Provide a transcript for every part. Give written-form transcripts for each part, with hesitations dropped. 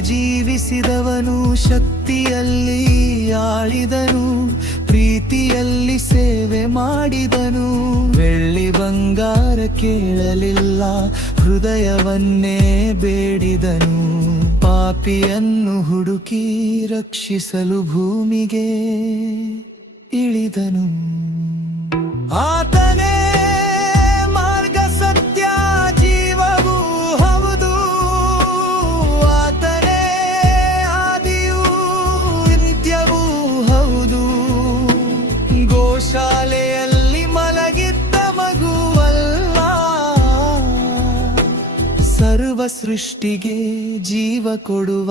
ಜೀವಿಸಿದವನು, ಶಕ್ತಿಯಲ್ಲಿ ಆಳಿದನು, ಪ್ರೀತಿಯಲ್ಲಿ ಸೇವೆ ಮಾಡಿದನು. ಬೆಳ್ಳಿ ಬಂಗಾರ ಕೇಳಲಿಲ್ಲ, ಹೃದಯವನ್ನೇ ಬೇಡಿದನು. ಪಾಪಿಯನ್ನು ಹುಡುಕಿ ರಕ್ಷಿಸಲು ಭೂಮಿಗೆ ಇಳಿದನು. ಆತನೇ ಮಾರ್ಗ, ಸತ್ಯ, ಜೀವವೂ ಹೌದು. ಆತನೇ ಆದಿಯೂ ನಿತ್ಯವೂ ಹೌದು. ಗೋಶಾಲೆಯಲ್ಲಿ ಮಲಗಿದ್ದ ಮಗುವಲ್ಲ, ಸರ್ವ ಸೃಷ್ಟಿಗೆ ಜೀವ ಕೊಡುವ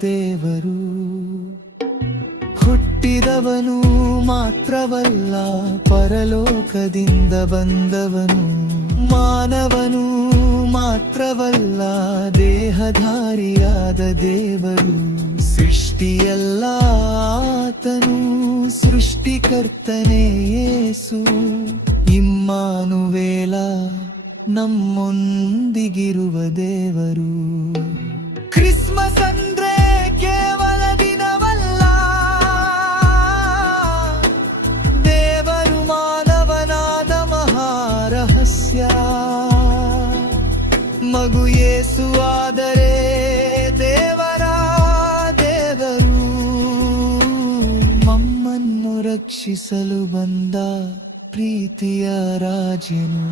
ದೇವರು. ಹುಟ್ಟಿದವನು ಮಾತ್ರವಲ್ಲ, ಪರಲೋಕದಿಂದ ಬಂದವನು. ಮಾನವನು ಮಾತ್ರವಲ್ಲ, ದೇಹಧಾರಿಯಾದ ದೇವರು. ಸೃಷ್ಟಿಯೆಲ್ಲ ಆತನು, ಸೃಷ್ಟಿಕರ್ತನೇ ಯೇಸು. ಇಮ್ಮಾನುವೇಲ, ನಮ್ಮೊಂದಿಗಿರುವ ದೇವರು. ಕ್ರಿಸ್ಮಸ್ ಅಂದ್ರೆ ಕೇವಲ ದಿನವಲ್ಲ, ದೇವರು ಮಾನವನಾದ ಮಹಾರಹಸ್ಯ. ಮಗು ಯೇಸು ಆದರೆ ದೇವರ ದೇವರು, ನಮ್ಮನ್ನು ರಕ್ಷಿಸಲು ಬಂದ ಪ್ರೀತಿಯ ರಾಜನು.